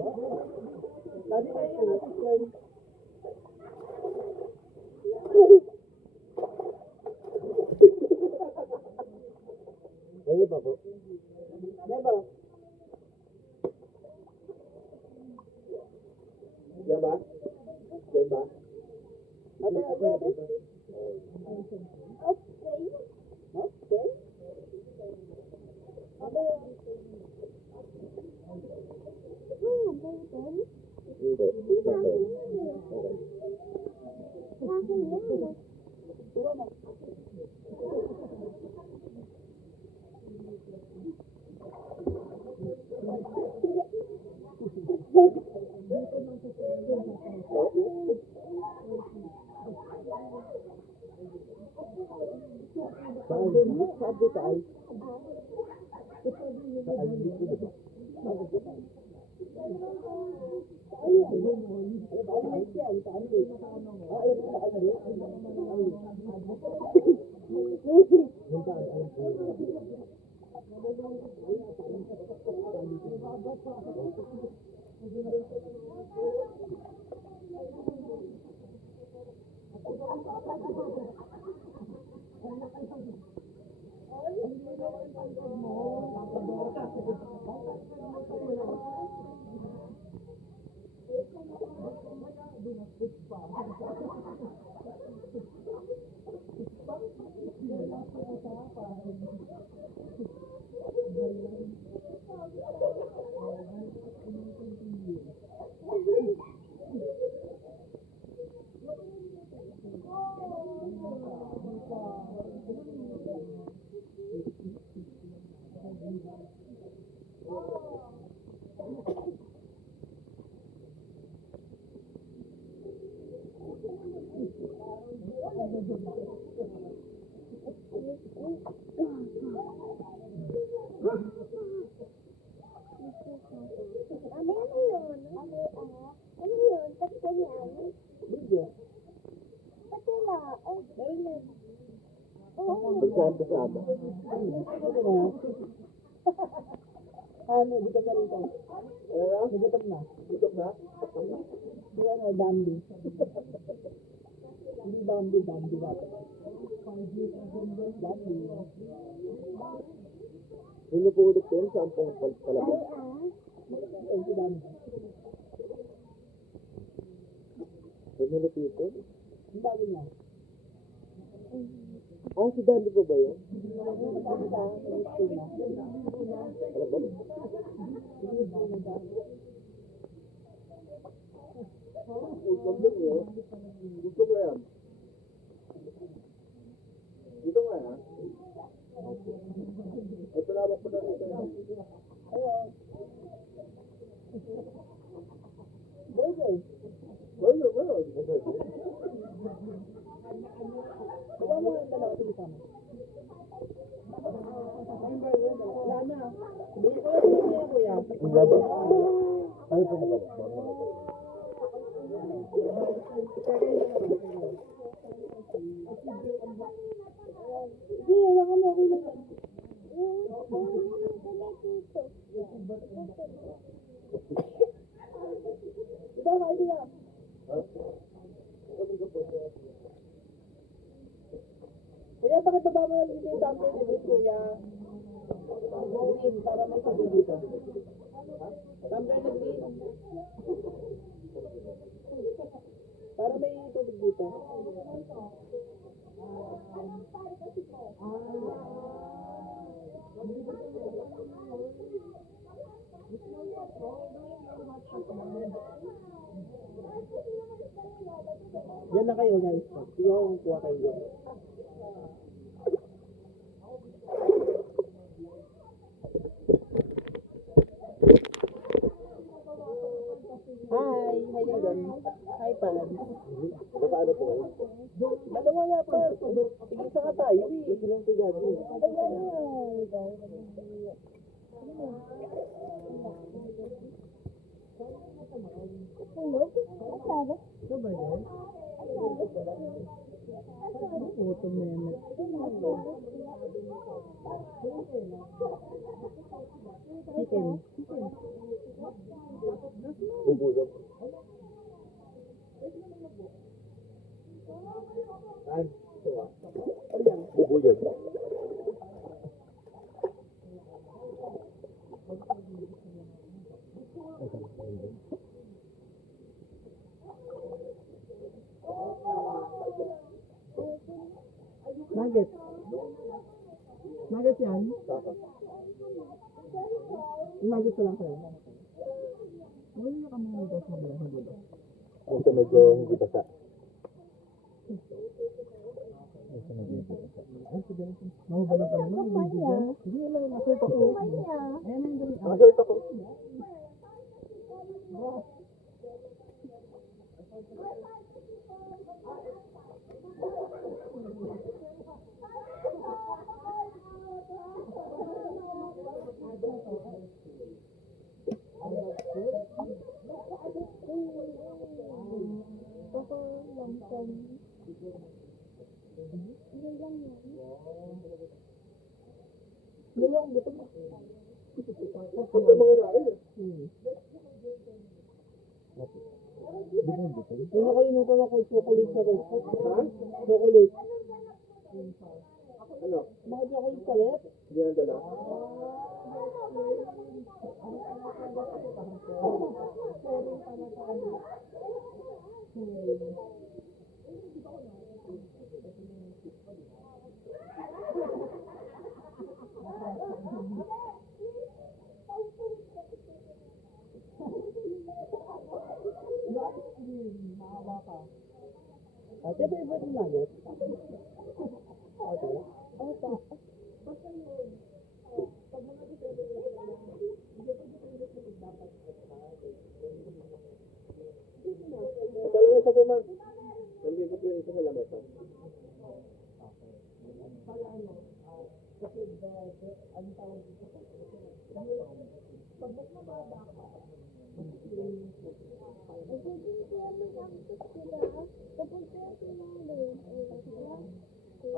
Lagi tayo. Ay, iba po. Diba? Yan ba? Yan ba? Okay. Hindi. Okay. Bersama-sama. Ano, dito ka rito. Nagutom na. Gutom na? Di ano, Bambi. Hindi Bambi natin. Bambi. Sino po ulit din sa ampong palabas? Ay, si Bambi. Sino Lupito? Ang bago niya. Ah, si Dandy po ba yun? Ang bago sa school na. Ano ba? Gusto ko yan. Gusto ko yan. At salamat po na rito. Burger. Diba mo yung dalawa ito sama? Wala na. Bili ko yung kuya. Ang gaba. Ay, po mga Sige, wala mo ako lang. Diba, kayo na. Kuya, pakitaba mo lang dito yung tumbler ni Bit, kuya. Green, para may tubig dito. Tumbler ni Bit. Para may tubig dito. Yan na kayo, guys. Sige ako kuha kayo. Hi! Hi, Gordon. Hi, Pan. Nakaano po kayo? Dalawa nga, Pan. Isa ka tayo, eh. Sinong si Daddy? Ay, hello? Ito ba yan? Photo meme. Chicken. Saka. Imagine ko lang kayo. Wala ka mga dos mo lang sa dulo. Yung sa medyo hindi basa. Yung sa medyo hindi basa. Mga ba lang kayo? Hindi lang, nasert ako. Ayan ang dali. Nakasert ako. Ito mga inaay. Yung nakalimutan ako yung chocolate sa red. Ha? Chocolate. Ano? Bakit chocolate sa red? Hindi na dala. Ate, favorite mo nugget? Ate? At alam mo isa po man. Hindi ko yung isa sa lamesa. Sige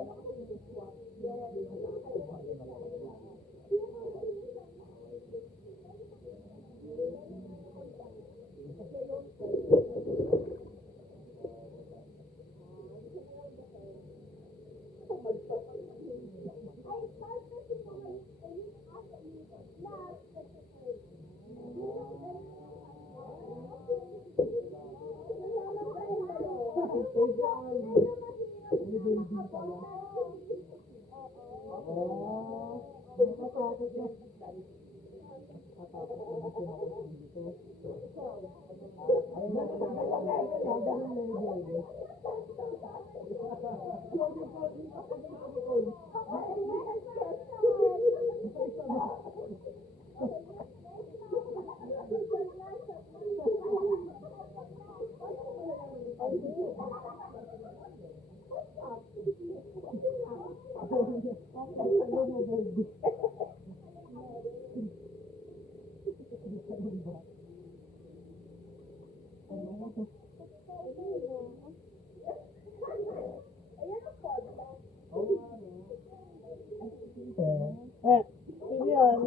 yan.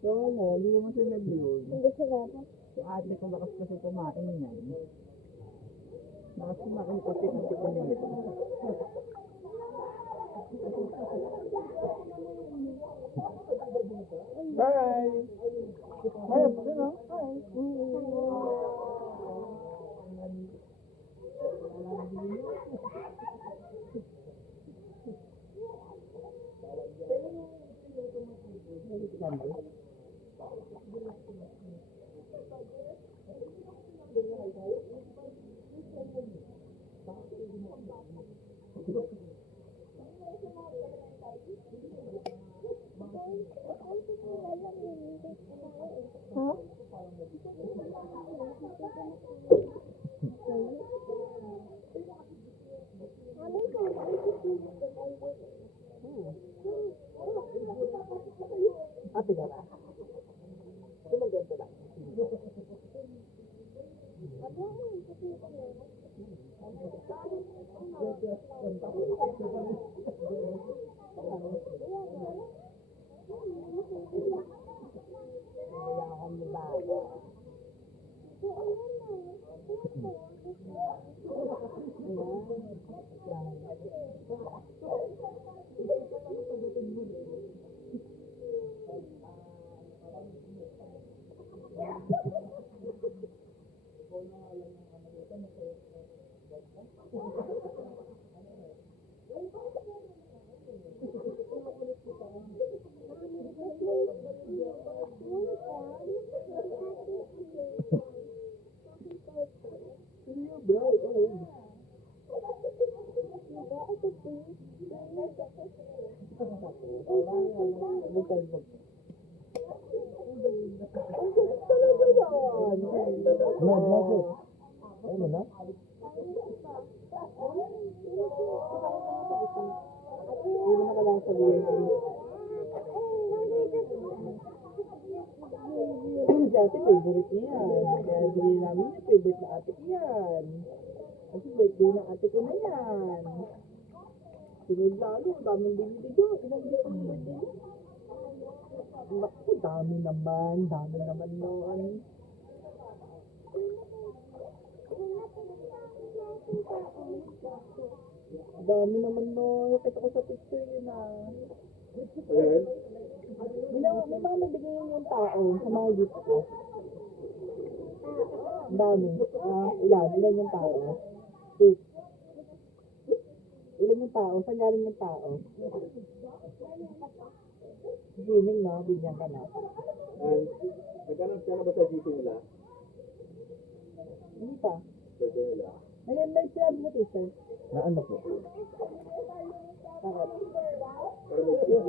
So, hindi naman sila yun. Si ate ko lakas kasi kumain yan. Lakas kumain kasi kasi kanina. Bye! Bye! Ate ka na? Sumaganda lang. Ay mo na? Hindi mo na kailangan sabihin. Si ate, favorite niya yan. Kaya bili namin niya, favorite na ate ko yan. Kasi birthday ng ate ko na yan. Sinod lalo, daming binili ko. Ilang bili ang birthday niya? Naku, dami naman noon. Dami naman noon. Kita ko sa picture yun ah. Ayan. May mga nabigay yung tao sa mga gift ko. Ang dami. Ilan yung tao? 6. Ilan yung tao? Saan galing yung tao? Swimming, no? Binyan ka na. Nagkaroon ka na ba sa GC nila? Hindi pa. Birthday nila? Ngayon, like sinabi sa teacher. Na ano po? Bakit? Para may siya.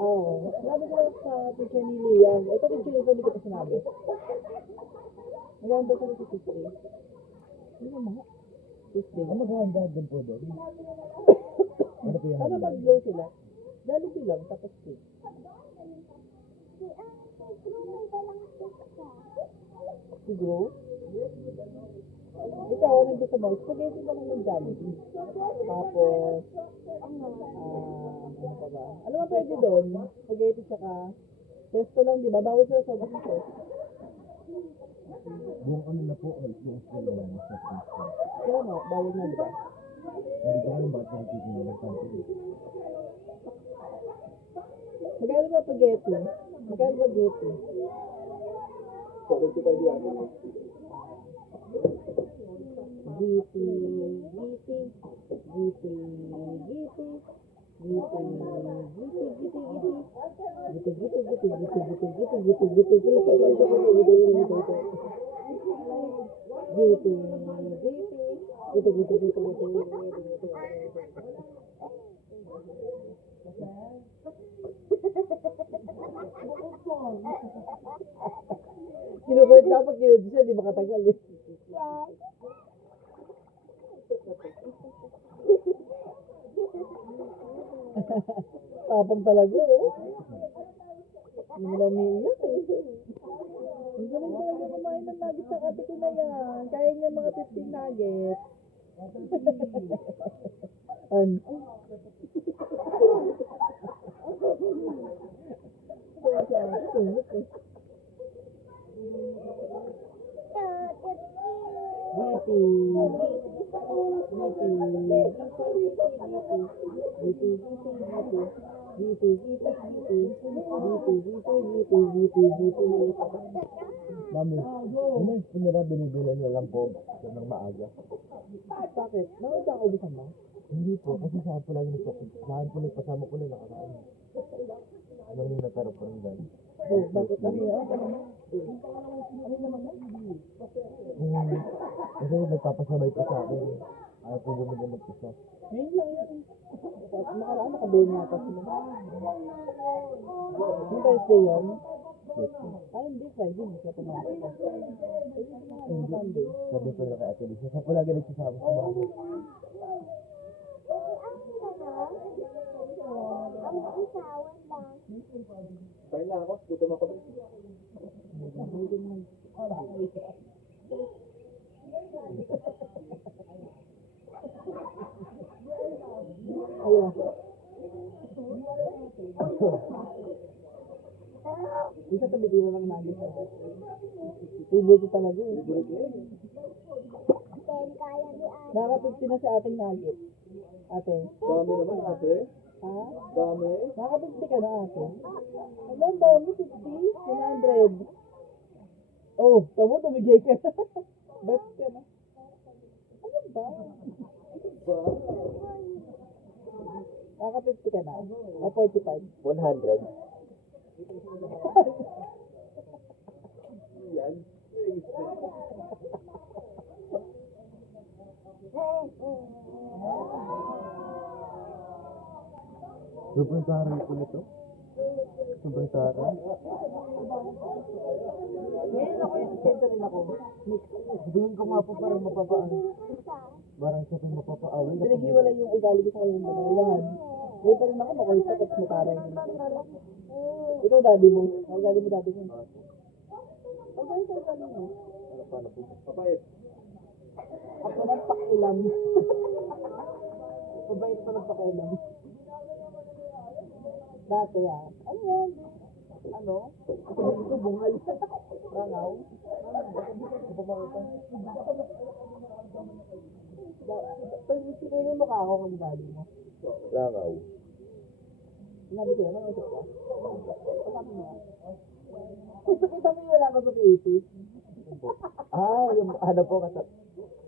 Oo. Sinabi ko lang sa teacher ni Liam. Ito teacher ni hindi ko pa sinabi. Maganda ko sa Tuesday. Hindi naman. Tuesday. Ano maganda din po doon? Ano po yung Para mag-glow sila. Jollibee lang, tapos cake. Siguro? Ikaw, ano gusto mo? Spaghetti ka lang ng Jollibee. Tapos, ano pa ba? Ano ba pwede doon? Spaghetti tsaka pesto lang, di ba? Bawal sila sa bakit. buong ano na po, yung school na lang. Kaya no, bawal na, di ba? Hindi ko alam bakit nakikita ng country. Magkano ba spaghetti? Magkano ba spaghetti? So, kung kita di ano, Kinubert dapat kinubert siya, di makatagal eh. Tapang talaga, oh. Hindi mo lang umiiyak eh. Ang galing talaga kumain ng nuggets sa ate ko na yan. Kaya niya mga 15 nuggets. Ano? Sungit eh. Mami, ano yung pinira binibili nila lang po ng maaga? Bakit? Nauta ka ubusan ba? Hindi po, kasi saan po lang yung saan po nagpasama ko na nakaraan. Anong yung nagkaroon po rin dahil? Oh, bakit? Ano yan? Kasi nagpapasabay po sa akin. Ayaw po bumili mag-isa. Ngayon lang yan. Nakaraan nakabili niya ako sila. Yung Thursday yun? Ay, hindi. Friday. Hindi siya pumasok. Sunday. Sabi ko na kay Ate Lisa, saan po lagi nagsasama sa bahay? Kain na ako, gutom ako. Ayun. Isa tabi dito lang nagis. Favorite talaga eh. Naka-50 na si ating nugget. Ate. Dami naman ate. Ha? Dami. Naka-50 ka na ate. Ano, ang dami, 50? 100. Oh, tamo, tumigay ka na. Bet ka na. Ano ba? Naka-50 ka na? O 45? 100. Yan. Sobrang taray po nito. Sobrang taray. Ngayon ako yung center rin ako. Mix. Sabihin ko nga po parang mapapaan. Parang siya po mapapaaway. Pinag-iwalay yung ugali ko sa kanyang dalawa. Kailangan. Ngayon pa rin ako makulit sa tapos mataray. Ikaw daddy mo. Ugali mo daddy mo. Ugali mo. Paano po? Papayit. Ako ng pakilam. Mabait pa ng pakilam. Dati ano yan? Ano? Sabihin ko bungal. Rangaw. Pag sinilin mo ka ako ng daddy mo. Langaw. Sinabi ko yan, ano ito ka? Pagkabi mo nga. Kita mo yung wala ko sa Philippines. Yung ano po kasi.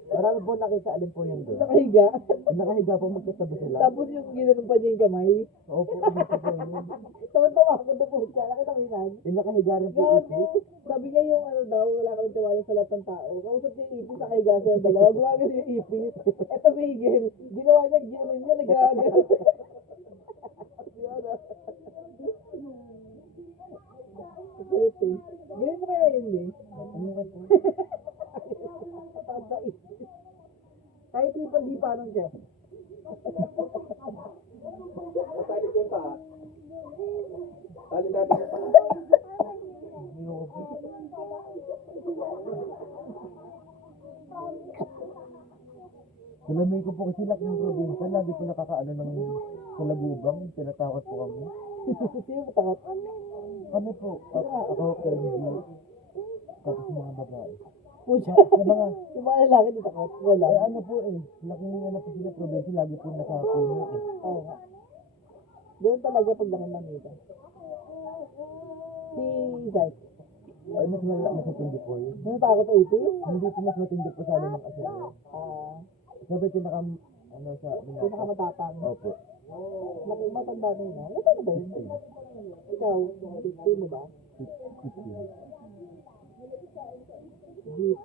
Marami po nakita alin po yun doon. Nakahiga. Nakahiga po magkatabi sila. Tapos yung ginanong pa niya yung kamay. Opo, ano po po yun. Tawa-tawa ako doon po siya. Nakita mo yun? Yung nakahiga rin po Gago. ipis. Sabi niya yung ano daw, wala kang tiwala sa lahat ng tao. Kausap niya yung ipis, nakahiga siya yung dalawa. Gumagano yung ipis. Eh, pamigil. Ginawa niya, ginawa niya, nagagano. Kulit eh. Ganyan mo kaya yun, Bing? Ano ka po? Tanda ipis. Kahit triple D pa nung siya. Tali ko yung paa. Tali natin yung paa. Salamay ko po kasi laki ng probinsya. Lagi po nakakaano ng kalagubang. Tinatakot po kami. Sino mo takot? Kami po. Ako, Kenji. Tapos mga babae. Pucha. Yung mga, Yung mga lalaki di takot. Wala. ano po laking ano po sila probinsya. Lagi po nakapuno eh. Oo nga. Ganyan talaga pag laki ng nito. Si Zach. Ay, mas matindi po yun. Nanatakot sa ipis? Hindi po mas matindi po sa alamang asawa. Sabi pinaka, ano sa, Pinakamatapang. Opo. Laki matanda na yun. Ano ba yun? Ikaw, 50 mo ba? 15. GP.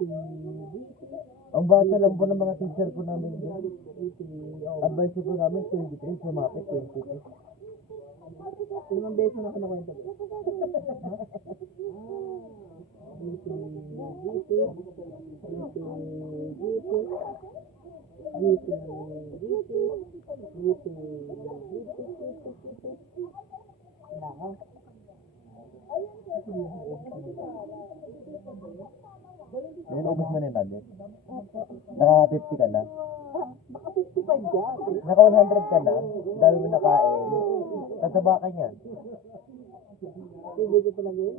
Ang bata lang po ng mga teacher po namin doon. GP. Oh. Advice po namin 23, sumapit 22. Limang beses na ako nakwento. GP. GP. GP. GP. GP. GP. GP. Nako. Ngayon, ubos mo na yung tablet. Naka 50 ka na. Baka 55 dyan. Naka 100 ka na. Dami mo nakain. Tataba ka niyan. Favorite talaga yun.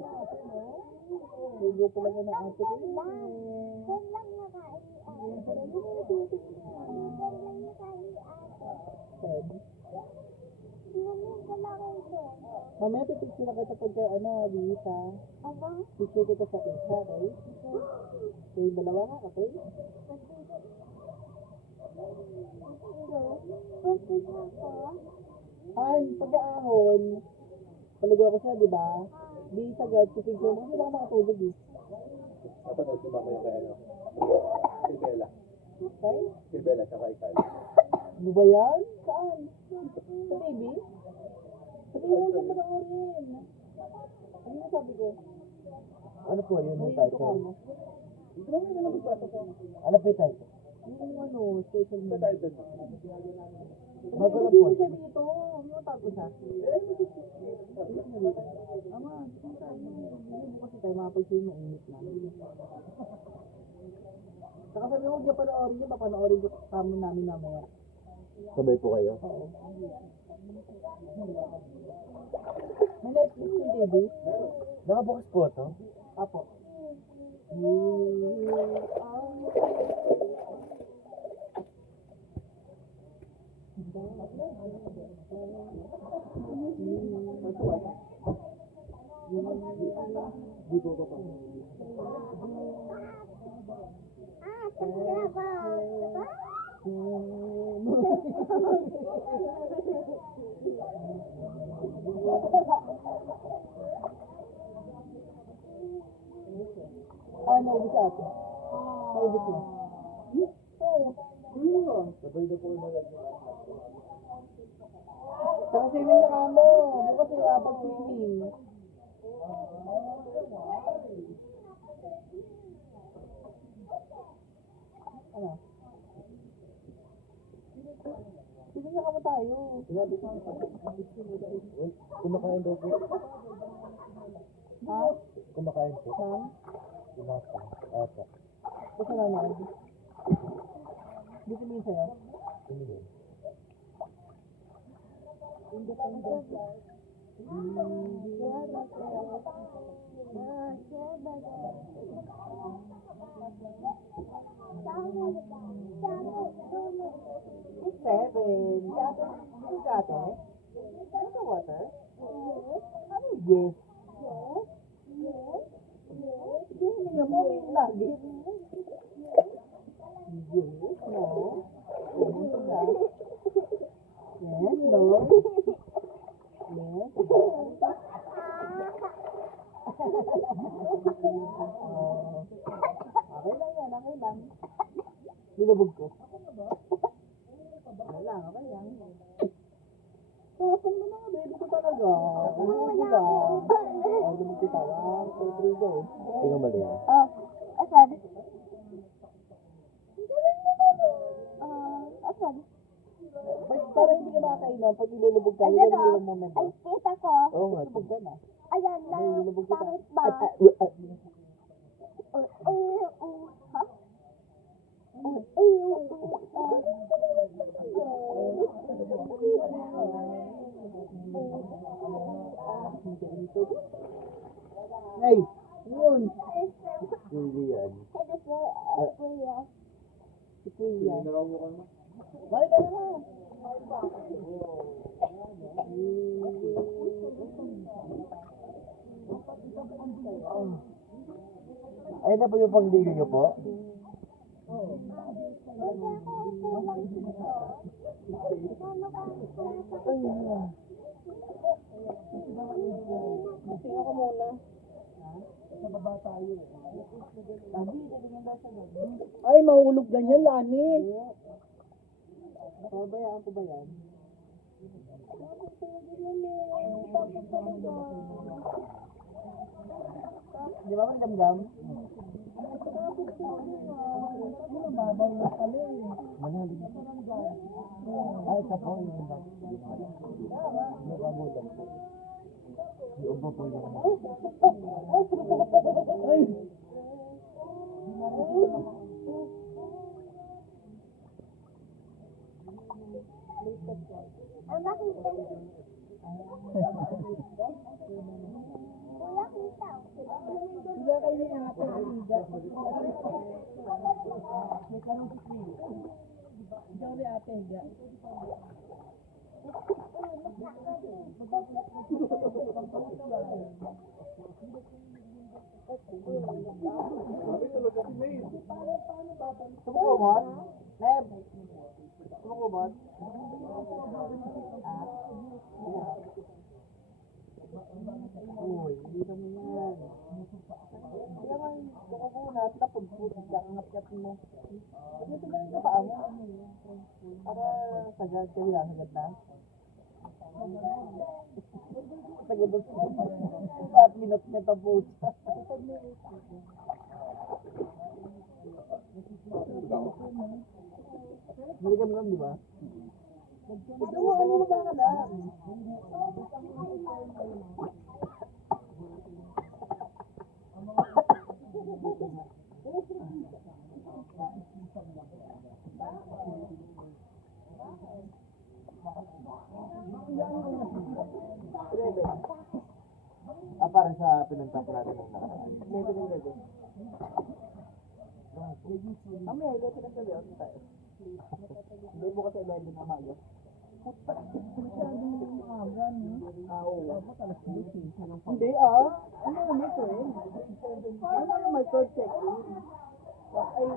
Favorite talaga ng ate ko. Mamaya pipicture na kita pagka Visa. Picture kita sa pizza, okay? Okay, dalawa nga, okay? Pag-aahon, paligaw ko siya, di ba? Di sa guard, pipicture mo, hindi lang makatulog eh. Napanood si Mama yung kay ano. Si Bella. Okay? Si Bella tsaka ikaw. Ano ba yan? Saan? Sa TV? Sabihin mo sa panoorin. Ano yung sabi ko? Ano po yun yung Nandito ka title? mo. Ito lang yung nagbasa ko. Ano po yung title? Yung special Sa media. title mo. Bago lang Hindi po. siya dito. Ano tago siya? Ama, hindi kasi tayo makapag-share ng init lang. Saka sabi mo, huwag niya panoorin yun, papanoorin ko kamo namin mamaya. Sabay po kayo? Oo. May Netflix yung TV? Nakabukas po ito? Apo. Naubos sa atin. Naubos na. Oo. Sabay na po yung nalagyan. Saka swimming na kamo. Bukas yung kapag swimming. Ano? Swimming na kamo tayo. Kumakain daw po. Ha? Kumakain po. Sam? Kumakain. Ata. Basta na na. Di sabihin sa'yo. Ano yun? It's 7. Kate, kate? Ano ka water? Ano yes? Hindi nga mo may lagi. Yes, no. Yes, no. Yes, no. Yes. Okay lang yan, okay lang. Nilubog ko. Wala lang, okay lang. Tapos mo na, baby ko talaga. Ano ba? O, lumog kita. 1, 2, 3, go. Ikaw mali yan. Oh, asan? Asan? But para hindi ka makakainom, pag ilulubog ka, Ayan ilulubog o. mo na Ay, ba? kita ko. Oo nga. Ilulubog ka na. Ayan na. Ay, ilulubog kita. Bakit ba? Ha? Ay, yun. Hindi yan. Si Kuya. Nakaw mo ka naman. Balik ka naman. Ayun na po yung pangdigo niyo po? Tingnan ko muna. Sa baba tayo. Ay, mahulog dyan yan, Lani. Pabayaan ko ba yan? Di ba may gamgam? Mababaw na pala eh. Malalim. Ay, ito po yung iba. Yung abutan po. Yung ubo po yung Ay! Ang nakita. Kuya, kita. Higa kayo niya ate, higa. May tanong si Queen. Higa ulit ate, higa. Sumukubot? Neb? Sumukubot? Uy, hindi kami yan. Kaya nga, kukunat na pagputin ka, angat-kat mo. Kasi tignan ka pa mo. Para sagad ka wala, sagad na. Sagad na. At minot niya tapos. Maligam-gam, di ba? Ito mo, ano mo ka na? para sa pinunta po natin ng nakaraan. Lebe ng lebe. Mamaya, lebe ng lebe. Ano tayo? Hindi mo kasi 11 na mayo. Puta, masyado mo yung maaga, no? Oo. Hindi ano naman ito eh? Ano naman ito check-in? Ay,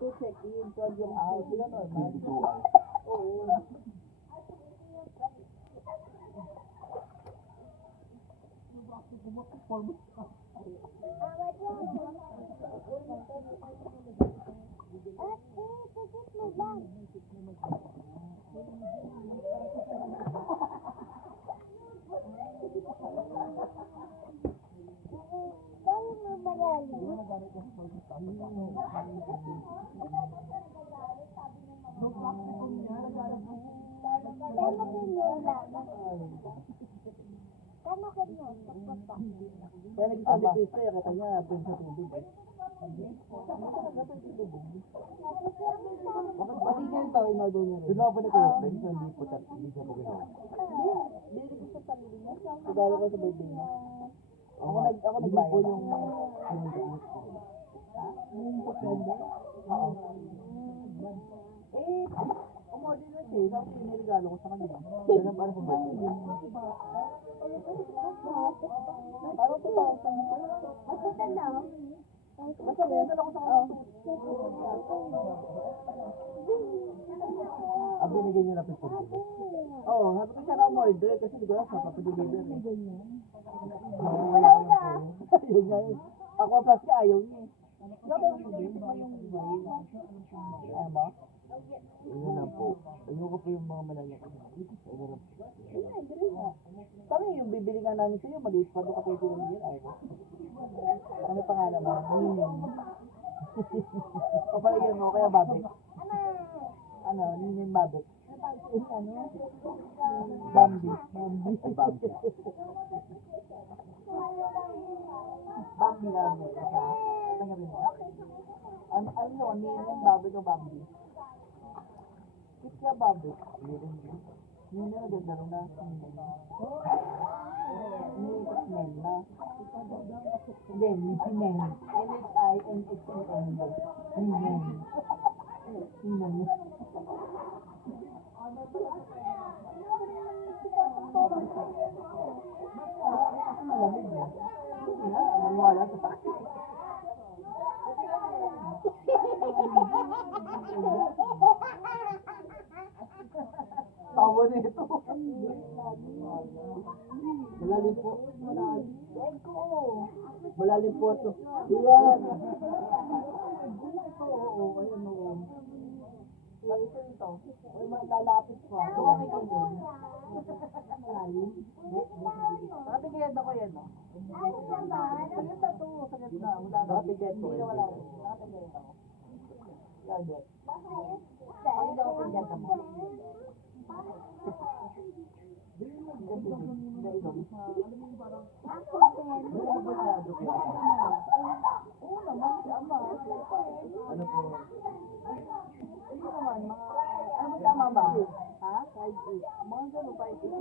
to check-in, 12 yung out. Sila naman. Oo. Dahil mo magaling. Kaya mo kinyan lang. Kano kinyan? Pagpapa. Kaya nag-isang dipista, kita niya, pwede sa tubig. Pati ganito, in-order niya rin. Ginawa ba ni Kuya Frank? So, hindi po hindi siya po ginawa. Bili ko sa sarili niya. Regalo ko sa birthday niya. Ako Hindi nagbayad. po yung Oo. Umorder na siya. Tapos inirigalo ko sa kanya. Kailan paano po birthday? Parang 2,000. Magpunta na. Basta binigyan ako sa kanya. Binigay niyo na po yung Oo, sabi ko siya na umorder kasi di ko alam sa papadeliver. Wala na. Yun nga yun. Ako plus ka, ayaw niya. Ayaw mo? Ayun na po. Ayoko po yung mga malalaki. Ayun na po. Kami yung bibili nga namin sa'yo, maliit pa doon ka pwede yung yun. Ayaw mo? Ano pangalan mo? Ninin. Kapalayan mo, kaya Babek. Ano, Ninin Babek. Bambi. Ay, Bambi. Bambi lang. Tanggapin mo. Ano, Ninin Babek o Bambi? Kit ka Babek. Ninin na ganda rin na. Ninin na. Hindi, Ninin. N-H-I-N-H-I-N. Ninin. Ninin. Wala sa taxi. Tawa nito. Malalim po. Malalim po ito. Yan. Oo, ayun o. Lapit ko nito. Ay, lalapit ko. Ito kami kayo. Malalim. Nakatigayad ako yan. Ano naman? Sagad na to. Sagad na. Wala na. Nakatigayad ko. Hindi na wala. Nakatigayad ako. Yan. Pakita ko kung ganda mo. Ano po? Ano naman, mga, ano ba tama ba? Ha? 5'8". Mga gano'n, 5'8".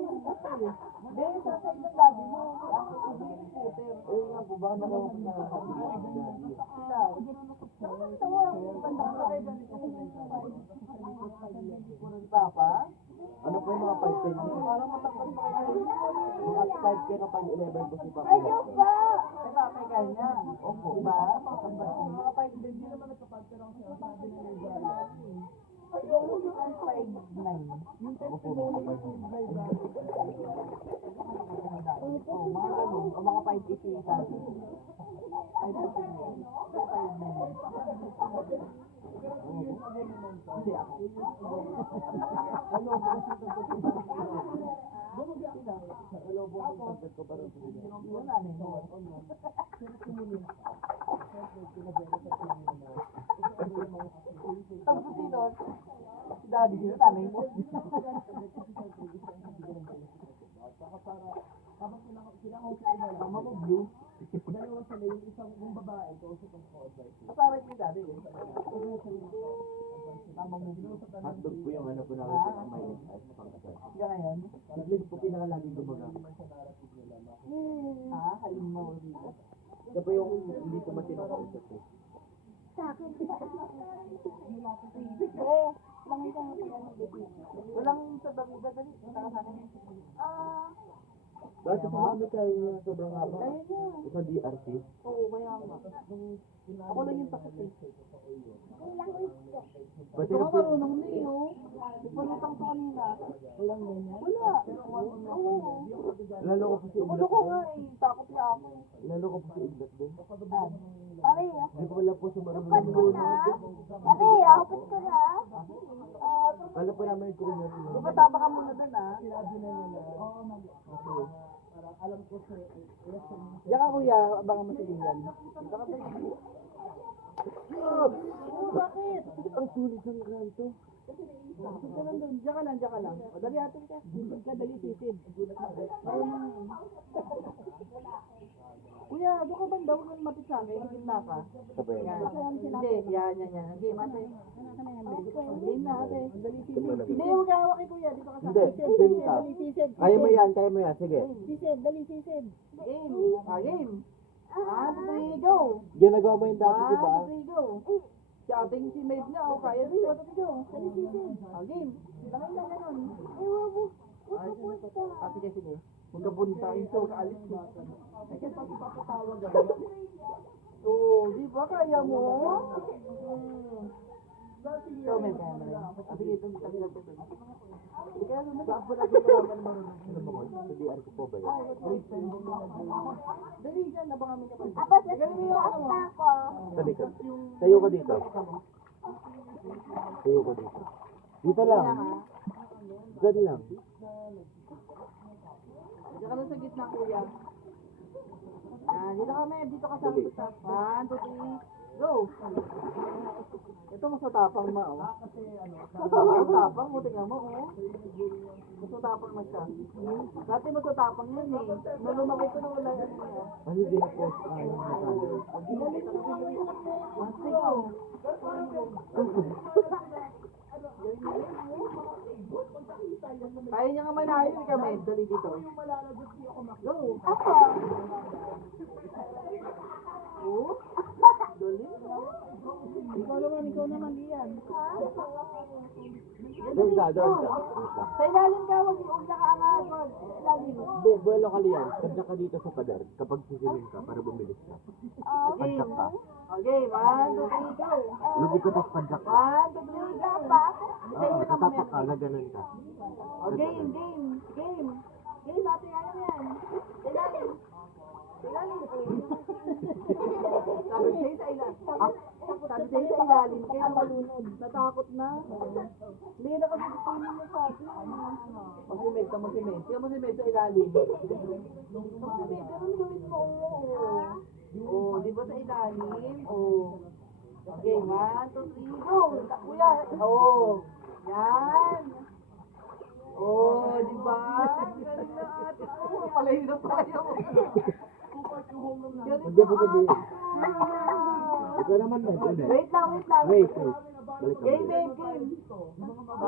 Hindi, sa side ng labi mo. Ako, hindi scooter. Eh nga po, baka nakawag na Sila. Tawa, banda ka kayo dyan. Papa? Ano po yung mga 5'10 niyo? Parang matangkad pa kayo. Mga 5'10 o 5'11 po si Papa. Ano ba? Diba, kay kanya? Opo. Diba? Mga 5'10", hindi naman nagkapagkara ako sa sabi na yung gala. Siguro yung 5'9". Yung Ako po, mga 5'9. Oh, mga ganun. O mga 5'8" yung isa. 5'8" yun. 5'9". Hindi ako. Ano ba kasi Hello po, yung contact ko para sa inyo. yun namin mo. Tapos dito, si daddy sila, nanay mo. Mama mo blue. Dalawa sila yung isang yung babae ko sa pang-advice. Kaparang ni daddy. Mama mo blue. Hotdog po yung ano po namin sa may pang-asal. Kaya ngayon, Naglig po pinakalaging gumaga. halin mo dito. Ito po yung hindi ko matino kausap eh. Sa akin. Walang sa Davida dali. Saka sa akin. Bakit po kami kayo yung sobrang haba? Ayun yun. Sa DRC? Oo, kaya nga. Ako lang yung takot eh. Ilang gusto. Pati Ito na nga po, marunong na eh, oh. Ipulutang ko kanina. Walang ganyan? Wala. Oo. lalo ko po si Ulo Iglat ko din. nga eh. Takot niya ako. Lalo ko po si Iglat din. Pare, Hindi ko wala po siya marunong hapot ko na. Pare, hapot ko na. Kala po namin ko rin Di ba tama ka muna dun ah? Okay. Diyan ka kuya, abangan mo si Lilian. Bakit? Ang sulit ng granto. Bakit ka nandun? Diyan ka lang, diyan ka lang. O, dali atin ka. Sisid ka, dali sisid. Kuya, doon ka banda, huwag kang mapit sa akin, higit na ka. Sabay. Yan. Hindi, yan. Okay, mate. Game na, ate. Dali sisid. Hindi, huwag ka hawak kay kuya, dito ka sa Hindi, game ka. Dali sisid. Kaya mo yan, kaya mo yan. Sige. Sisid, dali sisid. Game. Game. 1, 2, 3, go. Ginagawa mo yung dati, di ba? 1, 2, 3, go. Si ating si Maeve niya, o kaya din, 1, 2, 3, go. Dali sisid. Game. Langin lang ganun. Ah, sige, sige. Huwag ka punta, ito, huwag ka alis. Ay, kasi pag ipapatawag ako. Oo, di ba kaya mo? Ikaw, may kaya mo rin. Ah, sige, ito, tabi lang ito. Hindi kaya naman, ako na dito naman marunong. Ano ba ko? Sa DR ko po ba yun? Dali dyan, nabangan mo naman. Tapos, Galing mo yung ano mo. ako. Sabi ka. Tayo ka dito. Tayo ka dito. Dito lang. Diyan lang. Diyan ka lang sa gitna, kuya. Dito kami, dito ka sa gitna. 1, 2, 3, go! Ito mas matapang ma, oh. Mas matapang mo, tingnan mo, oh. Mas matapang na siya. Dati mas matapang yan, eh. Nung lumaki ko na wala yan, eh. Ano din ako? Yung nasali. Mastig, oh. Kaya niya nga manahin kami. Dali dito. Go! Ako. Oh? Dali. Ikaw naman diyan. Doon ka, doon ka. Sa ilalim ka, wag na kaangat. Wag. Ilalim. Hindi, buwelo ka liyan. Kadya ka dito sa pader. Kapag sisilin ka, para bumilis ka. Okay. Padyak ka. Okay, 1, 2, 3, go. Lubog ka tapos padyak ka. 1, 2, 3, go. Oo, tatapak ka, gaganon ka. Okay, game. Game. Game, ate, kaya mo yan. Ilalim. Ilalim. Sabi sa'yo sa ilalim. Sabi sa'yo sa ilalim. Kaya nakalunod. Natakot na. Hindi na kasi tutulong mo sa akin. O si Meg, tama si Meg. Kaya mo si Meg sa ilalim. O si Meg, ganun gawin mo. O, di ba sa ilalim? O. Okay, 1, 2, 3, go! Kuya, o. Yan. Oh, di ba? Galing na ate. Oh, palahirap tayo. Hindi po pwede. Ikaw naman na. Wait lang, wait lang. Wait, wait. Balik ka. Game, game, game. Mami, mami,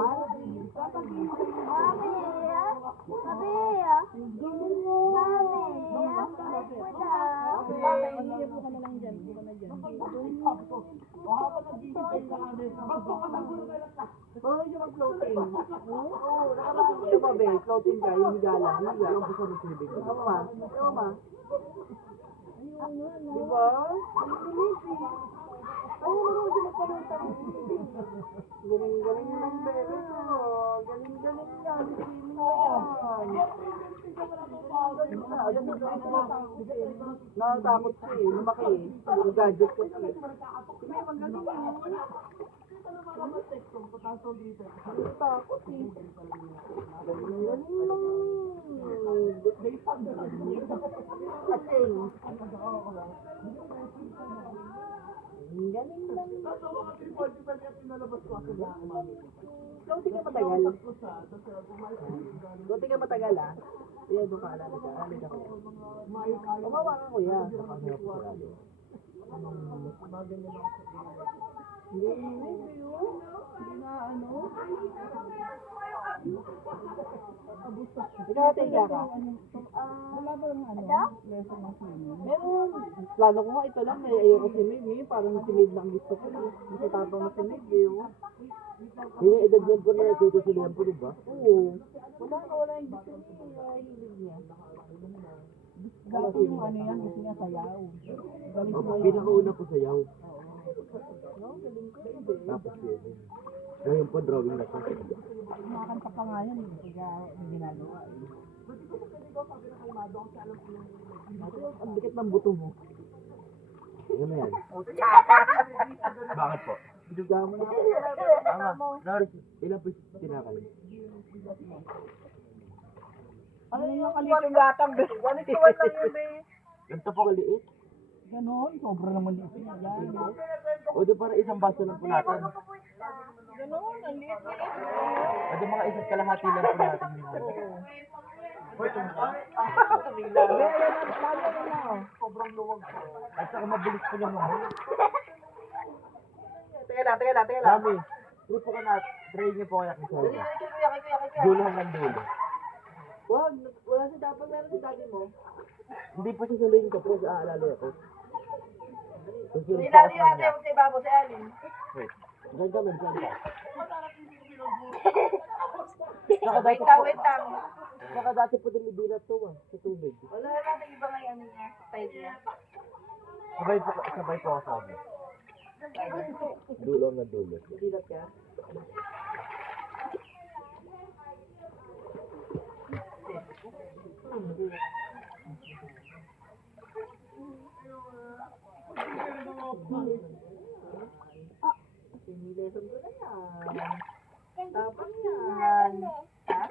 Bawal siya mag-floating. Oo, nakapagod siya ba, be? Floating ka, yung higa lang. Higa. Yung gusto ng swimming. Tama ma? Tama ma? Di ba? Ay, ano siya magpalutang. Galing-galing ng bebe ko. Galing-galing yan. Swimming na yan. Natatakot siya eh. Lumaki eh. Yung gadget ko siya eh. Sige, magaling eh. Natakot eh. Galing-galing lang kasi galing lang. Floating ka matagal. Floating ka matagal ah. Kaya doon ka alala ka. Alala ka. Umawa ka kuya. Hindi na ano. Ikaw tiga ka. Wala ba yung ano? Meron. Plano ko nga ito lang. Ayoko si Maeve. Parang si Maeve lang gusto ko. Kasi tapang na si Maeve. Yung edad niyan po na natuto sila yan po, di ba? Oo. Wala yung gusto niya. Hilig niya. Dati yung ano yan, gusto niya sayaw. Pinakauna po sayaw. No, galing ko. Tapos yun. Ngayon po, drawing na to. Kumakanta pa nga yan. Kaya ginagawa. Ang bigat ng buto mo. Ano na yan? Bakit po? Duga mo na. Tama. Ilan po tinakal? Ano yung kalitong gatang, be? 1:1 lang yun, be. Ganito pa kaliit. Ganon, sobra naman liit niya. Yan. O di para isang baso lang po natin. Ganon, ang liit-liit. O di mga isa't kalahati lang po natin yung ano. Sobrang luwag. At saka mabilis po yung mga. Teka lang. Dami. True po ka na. Try niyo po kaya kung saan. Dulo hanggang dulo. Wag, wala siya dapat meron si daddy mo. Hindi po siya saluhin ko po sa aalala ako. Susunod Si po daddy ako yung sa ate kanya. mo si Babo, si Alin. Wait. Ganda mo, saan ka? Wait lang. Saka dati po din ibilat to sa tubig. Wala natin iba nga yung ano niya, style niya. Sabay po ako sa amin. Dulo na dulo. Dilat ka? Sinilesan ko na yan. Tapang yan. Ha?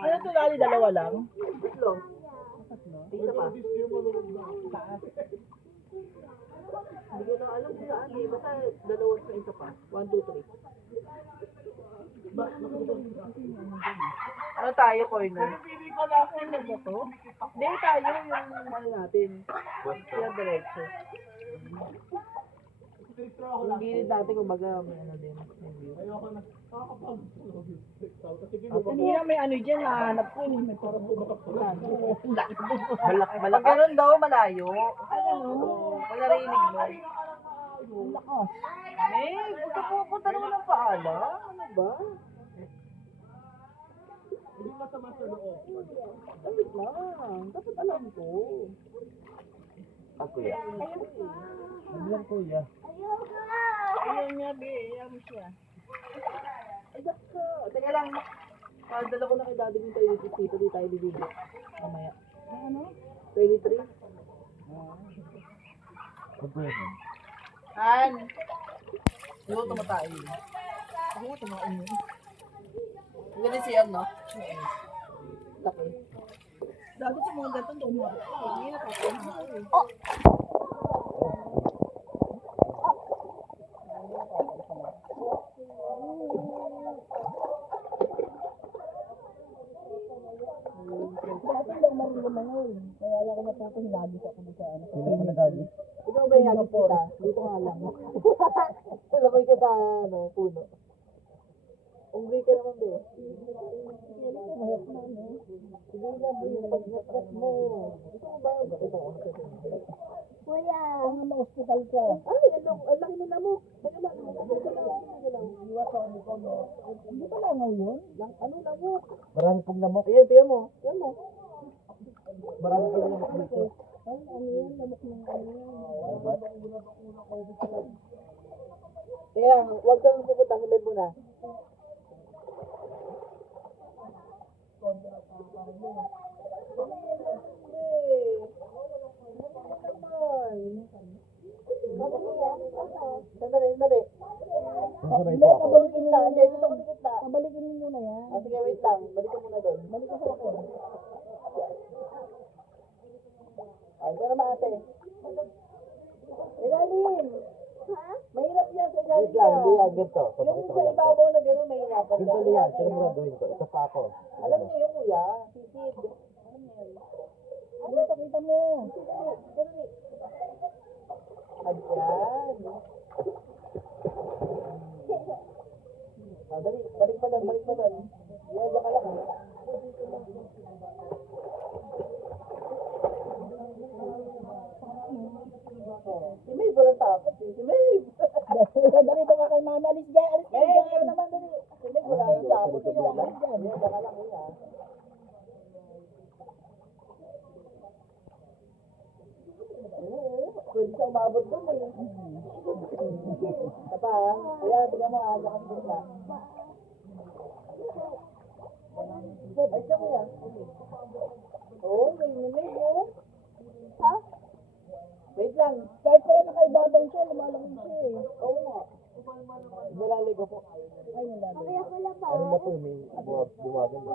Ano ito, Lali? Dalawa lang? Tatlo. Isa pa. Hindi ko na alam kung saan eh. Basta dalawa sa isa pa. 1, 2, 3. Ano tayo, corner? Hindi pala corner ba to? Hindi tayo yung ano natin. Kaya diretso. Yung gilid natin kumbaga may ano din. Hindi na may ano dyan, nahanap ko. May parang sumakap. Pag ganun daw, malayo. Ano? Pag narinig mo. Ang lakas. Eh, huwag ka pupunta naman ng paala. Ano ba? Hindi masama sa loob. Dapat lang. Dapat alam ko. Kuya. Biglang kuya. Ayaw niya, be. Ayaw mo siya. Ay, dako. Teka lang. Dala ko na kay daddy yung toilet dito. Di tayo bibigyo. Mamaya. Ano? 23? Huwag ko yun. Han! Luto mo tayo. Luto mo tayo. Ganun siya, no? Laki. Dati sa mga gatong doon mo. Hindi na tapos. Dati lang marunong mangoy. Kaya lang ako natutuhin sa ako sa ano. Sino po nagagi? Ikaw ba yung kita? Dito nga lang. Lakoy ka sa ano, puno. Ungri ka naman ba? Sige na po yung pag-nakat mo. Ito mo ba? Ito ako sa Kuya. Ang ma-hospital ka. Ay, ang laki na lamok. Teka lang. Iwas ako nito, no? Hindi pa langaw yun? Ano lamok? Marami pong lamok. Ayan, tingnan mo. Tingnan mo. Marami pong lamok dito. Ay, ano yan? Lamok ng ano yan? Kaya, huwag kang pupunta. Himay mo na. Sandali. Masabay po ako. Pabalikin na. Hindi, dito ko kita. Pabalikin mo muna yan. Sige, wait lang. Balik ka muna doon. Balik ka sa akin. Ay, ito naman ate. Ilalim. Mahirap yan sa ilalim Wait lang, hindi ka. yan. Ganito. Yung Papakita sa ko lang po. ibabaw na gano'n, mahirapan ka. Ganito liyan. Siguraduhin ko. Ito pa ako. Alam niyo yung kuya, sisid. Alam niyo yun. Ano, pakita mo. Dali. Adyan. Dali, balik pa doon. Yan, dyan ka lang. Si Maeve walang takot. Si Maeve. Dali ito ka kay mama. Alis dyan. Alis dyan. Maeve, yun naman dali. Si Maeve walang takot. Yan, dyan ka lang kuya. Pwede siya umabot doon eh. Ito pa ha. Kaya, tingnan mo ha. Lakas doon na. Ay, siya kuya. Oo, may Maeve oh. Ha? Wait lang. Kahit pala nakaibabaw siya, lumalaki siya eh. Oo nga. Nalaligo po. Ay, nalala. Kaya ko lang pa. Ano na po yung may bumagan ba?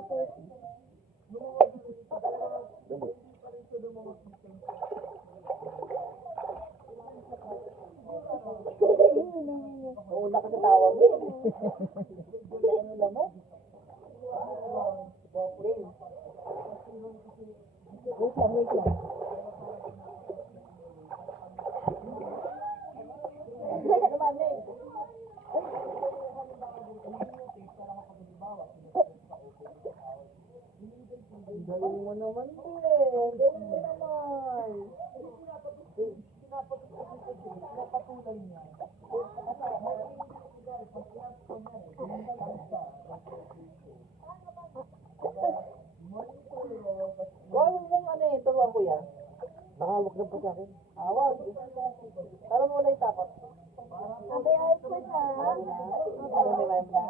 Dami. Nauna ka sa tawag mo. Ano lang mo? Wait lang, wait lang. Naman eh. Galing mo naman eh. Galing mo naman. Gawin mong ano eh, turuan ko yan. Nakahawak na po sa akin. Awag. Para mo wala itakot. Sabi ay ko na. Ano may rhyme na?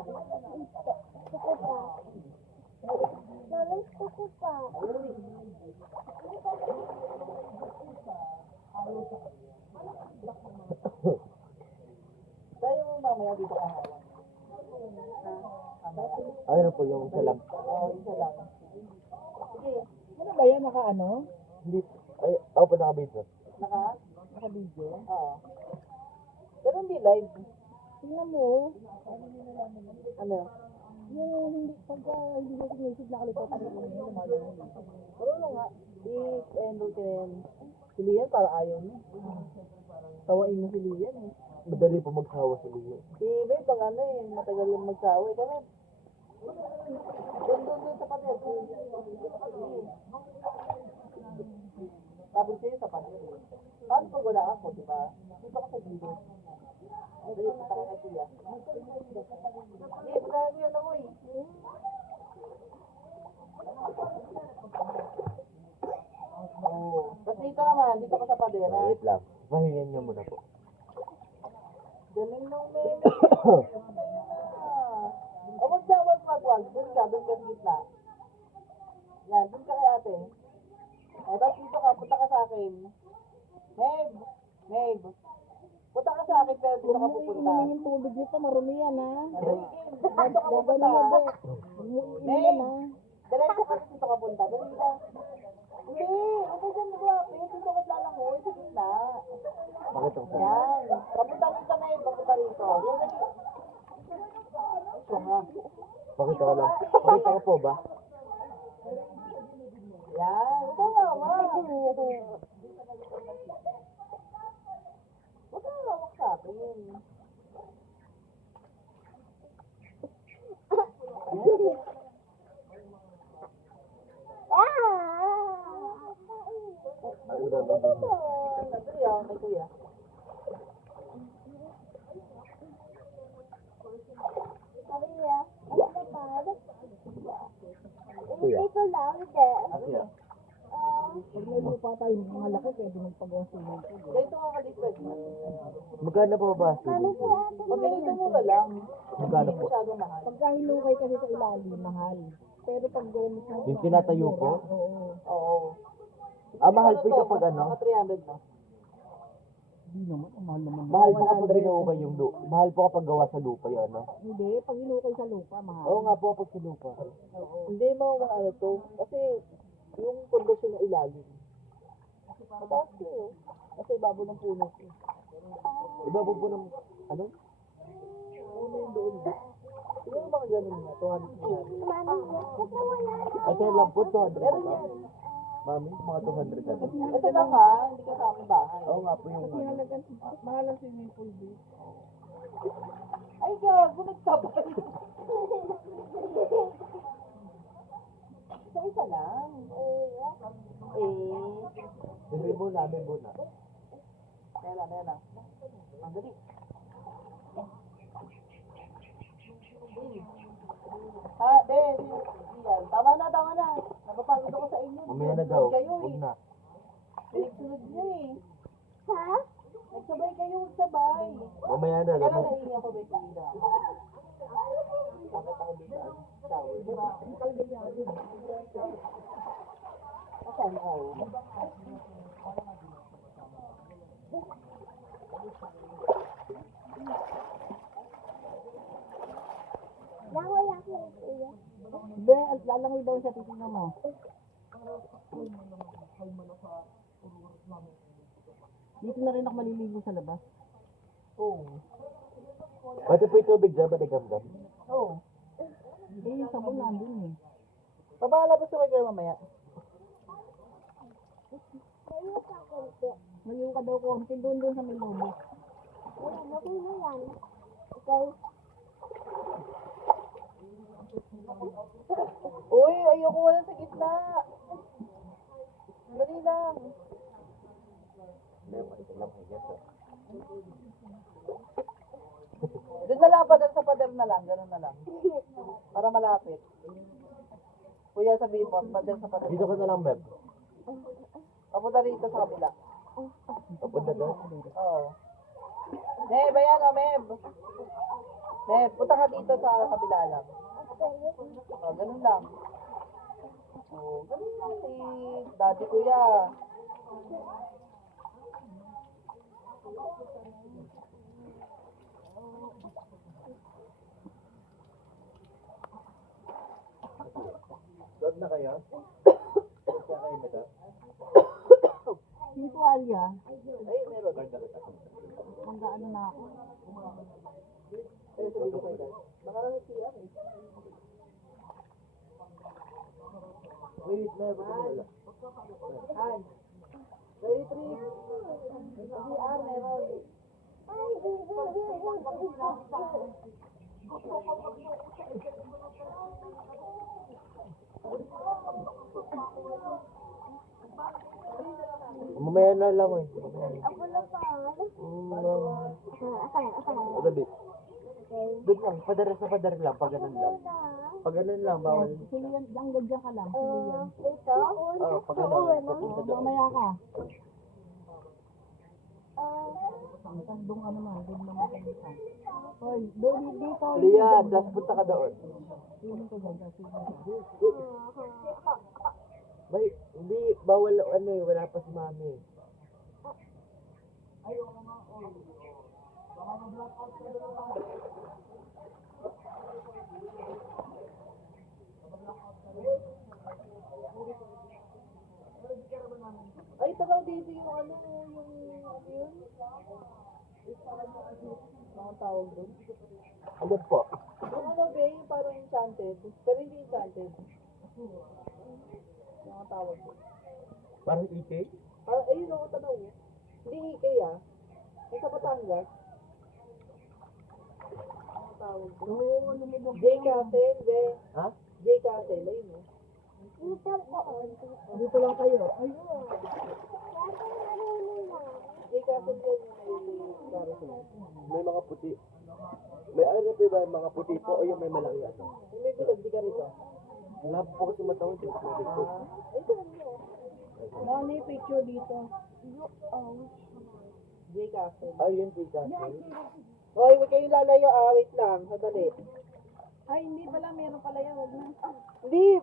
Suko pa. Mami, suko pa. Tayo mo mamaya dito ka hawak. Ano na po yung isa lang? Oo, isa lang. Sige. Ano ba yan? Naka ano? Hindi. Ay, ako pa nakabidyo. Naka video? Oo. Pero hindi live. Tingnan mo. Ano? Yung hindi, pagka hindi ko sinisip nakalimutan ko yun. Lumalunod. Marunong nga. I-enroll ka rin. Si Lian para ayaw niya. Tawain mo si Lian eh. Madali po magsawa sa liyo. Si Bay pag ano eh, matagal yung magsawa eh. Kami. Doon sa pader. Sabi sa'yo sa pader. Paano pag wala ako, di ba? Dito ka sa dito. Dito ka sa kanya kuya. Eh, pagkaya ko yan ako eh. Oo. Tapos dito naman, dito ka sa padera. Wait lang. Pahingan niyo muna po. Galing nung meme. Huwag siya, wag. Doon ka sa gitna. Yan, doon ka kay ate. O, tapos dito ka, punta ka sa akin. Mabe. Punta ka sa akin, pero dito ka pupunta. Inumin yung tubig nito, marumi yan ha. Dito ka pupunta. Gagaling mo, Umuinom yan ha. Diretso ka, dito ka punta. Dali ka. Hindi, huwag ka dyan mag-wapit. Dito ka lalangoy sa gitna. Bakit ako? Yan. Papunta dito na yun, papunta rito. Yan, lagi. Ito nga. Bakit ako lang? Bakit ako po ba? Yan. Ito nga, ma. Huwag ka nalawak sa akin. Yan. Ano ba ba? Kuya, kay kuya. Sabi niya, ano na pa? Kuya. Ito lang, hindi. Kuya. Pag may lupa tayo, mga laki, pwede magpagawa swimming pool. Ganito ka kalipad. Magkano po ba? Pag ganito mura lang. Magkano po? Masyadong mahal. Pagka hinukay kasi sa ilalim, mahal. Pero pag gawin mo Yung tinatayo po? Oo. Oo. Ah, mahal po kapag ano? Mga 300 na. Hindi naman, mahal naman. Mahal po kapag ginuukay yung lupa. Mahal po kapag gawa sa lupa yun, no? Hindi, pag hinukay sa lupa, mahal. Oo nga po kapag sa lupa. Hindi mo mga ano to. Kasi yung pundasyon ng ilalim. Mataas ko yun. Kasi babo ng puno ko. Iba po po ng, ano? Puno yung doon. Yung mga ganun nga. 200 na. Ito lang po, 200 Meron ba? yan. Mami, mga 200 ka din. Ito lang ha. Hindi ka sa aming bahay. Oo nga po yung ano. Mahal ang swimming pool din. Ay, gago. Nagsabay. Isa lang. Bili muna, bili muna. Nela. Ang dali. Tama na. Napapagod ako sa inyo. Mamaya na daw. Kayo Huwag eh. na. Pinagsunod nyo eh. Ha? Nagsabay kayo, magsabay. Mamaya na. Kaya Mamaya. naiingi ako may pila. Bakit ako dito? Shower. Asan ako? Be, lalangoy daw siya, titignan mo. Dito na rin ako maliligo sa labas. Oo. Pati po yung tubig dyan, pati gamgam. Oo. Eh, yung sabon nandun eh. Pabalabas ko kayo mamaya. Malayo ka daw konti, doon sa may lobo. Uy, ayoko wala sa gitna. Dali lang. Doon na lang, padal sa padal na lang. Ganun na lang. Para malapit. Kuya, sabihin mo, padal sa padal. Dito ka na lang, Beb. Papunta rito sa kabila. Papunta doon. Oo. Meb, ayan o, Meb. Meb, punta ka dito sa kabila lang. O, ganun lang. O, ganun lang si daddy kuya. Doon na kayo? Doon na kayo na ka? Yung tuwalya, Ay, meron. ang gaano na ako. Ay, sabi ko kayo. Nakarang siya eh. Wait, Beb. Wala. Han. 33. CR meron. Mamaya na lang eh. Dali. Doon lang, padar sa padar lang, pag ganun lang. Pag ganun lang, bawal. Siliyan, lang ganyan ka lang, siliyan. Oo, pag ganun, papunta doon. Mamaya ka. Tapos doon ka naman, doon naman ka dito. Hoy, doon dito. Lian, tapos punta ka doon. Siliyan ko dyan, siliyan. May, hindi, bawal ano eh, wala pa si mami. Ay, tagaw dito yung ano, yun. Mga tawag doon. Ano po? Yung ano, be, yung parang enchanted. Pero hindi enchanted. Mga tawag doon. Parang ite? Parang, ayun ako, tanaw. Hindi ikay ah. Yung sa Batangas. Mga tawag doon. Oo, lumibog. J Castle, be. Ha? J Castle, ayun oh. Dito lang kayo. Ayun. J Castle yun yung may carousel. May mga puti. May ano pa ba yung mga puti po o yung may malaki ano? Yung may bilog, di ka rito. Wala po kasi matawid yung puti po. Ay, saan mo? Ano yung picture dito? J Castle. Ay, yun tita. Hoy, huwag kayong lalayo ah. Wait lang. Sadali. Ay, hindi pala. Meron pala yan. Wag na. Hindi,